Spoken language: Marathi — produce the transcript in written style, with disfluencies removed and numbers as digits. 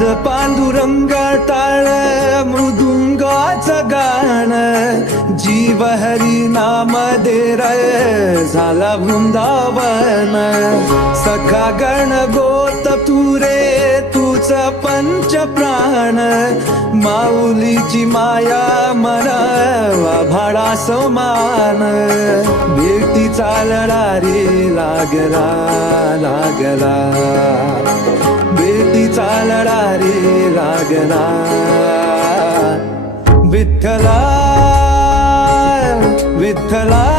नाद पांडुरंग टाळ मृदुंगाचं गाण, जीव हरी नाम दे रे झाला वृंदावन. सखा गण गोत तू रे तूच पंच प्राण, माऊलीची माया मन भाडा समान. भेटीचा लढा रे लागला लागला, भेटीचा लढा रे लागला. विठ्ठला विठ्ठला